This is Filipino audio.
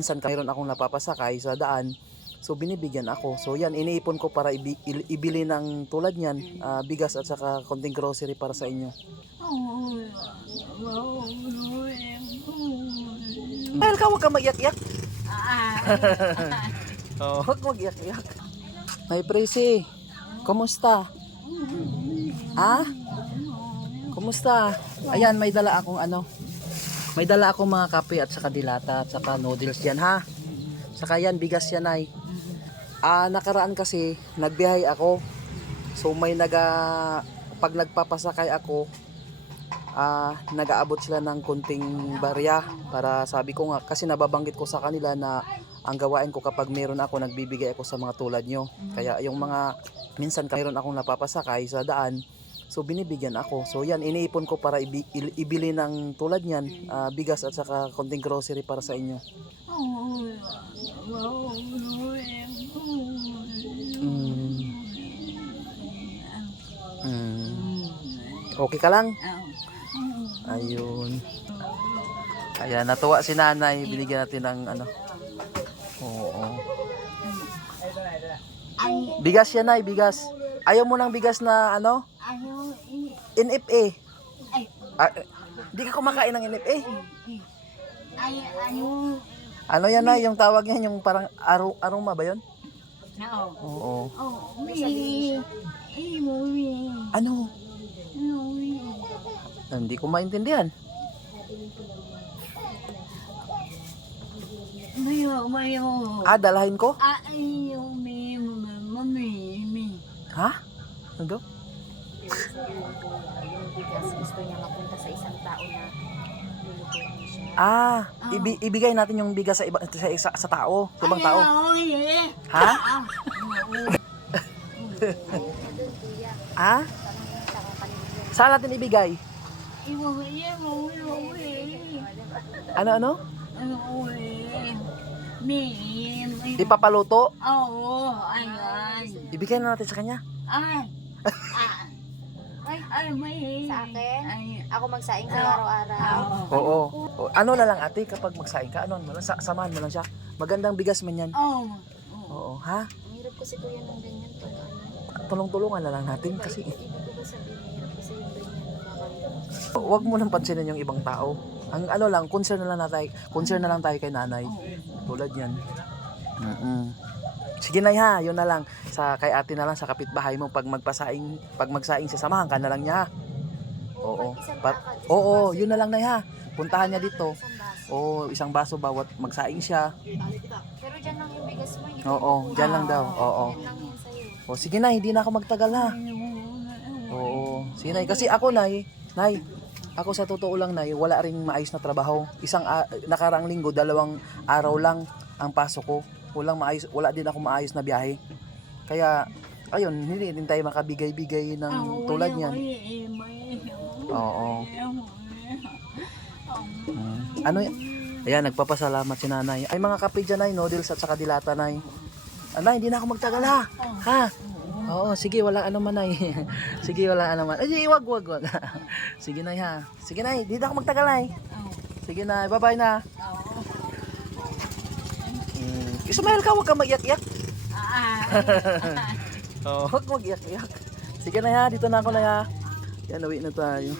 Minsan mayroon akong napapasakay sa daan, so binibigyan ako. So yan, iniipon ko para ibili ng tulad niyan, bigas at saka konting grocery para sa inyo. Mahal ka, huwag ka mag-iyak-iyak. Oh, huwag mag-iyak-iyak. May Presi, kumusta? Ha? Kumusta? Ayan, may dala akong may dala akong mga kape at saka dilata at saka noodles yan ha. Saka yan, bigas yan ay. Nakaraan kasi, nagbiyahe ako. So may pag nagpapasakay ako, nag-aabot sila ng kunting barya para sabi ko nga, kasi nababanggit ko sa kanila na ang gawain ko kapag meron ako, nagbibigay ako sa mga tulad nyo. Kaya yung mga, minsan mayroon akong napapasakay sa daan, so binibigyan ako. So yan, iniipon ko para ibili ng tulad niyan, bigas at saka konting grocery para sa inyo. Okay ka lang? Ayun. Kaya natuwa si nanay, binigyan natin ng Oo. Bigas yan ay, bigas. Ayaw mo ng bigas na NFA. Hindi ka kumakain ng NFA. Ano yan na, yung tawag yan, yung parang aroma ba yun? Oo. Ano? Hindi ko maintindihan. Dalahin ko? Ha? Ano daw? Yung bigas, gusto niya mapunta sa isang tao na lulutuin siya. Ibigay natin yung bigas sa tao, sa ibang tao. Ha? Saan natin ibigay? Ano? Ipapaluto? Oo, ayan. Ibigay na natin sa kanya. Sa akin? Ako magsaing sa araw-araw. Oo. Ano na lang ate, kapag magsaing ka, samahan mo lang siya. Magandang bigas man yan. Oo, ha? Ang hirap kasi kuya ng ganyan to. Tulong-tulungan na lang natin kasi. Ibig ko sabihin, mahirap kasi yung ganyan. Huwag mo nang pansinin yung ibang tao. Ang lang, concern na lang tayo kay nanay. Tulad yan. Sige nay ha, yun na lang. Kay ate na lang, sa kapitbahay mo, pag magsaing siya, samahan ka na lang niya ha. Oo, yun na lang nay ha. Puntahan niya dito. Isang baso bawat magsaing siya. Pero dyan lang yung bigas mo. Oo, dyan lang daw. Oo. Yan lang yan sa'yo. Sige nay, hindi na ako magtagal ha. Oo. Sige nay, kasi ako nay, ako sa totoo lang nay, wala ring maayos na trabaho. Nakaraang linggo, 2 araw lang ang pasok ko. Wala din ako maayos na biyahe. Kaya, ayun, hindi din tayo makabigay-bigay ng tulad niyan. Oo. Ayan, nagpapasalamat si nanay. Ay, mga kape dyan ay, noodles at saka dilata nay. Nay, hindi na ako magtagal ha. Ha? Oo, sige, wala man nay. Sige, wala man. Ay, wag. Sige nay ha. Sige nay, hindi na ako magtagal nay. Sige nay, bye-bye na. Ismael ka, huwag ka mag-iyak-iyak. Huwag mag-iyak-iyak. Sige na ha, dito na ako na ha. Yan, uwi na tayo.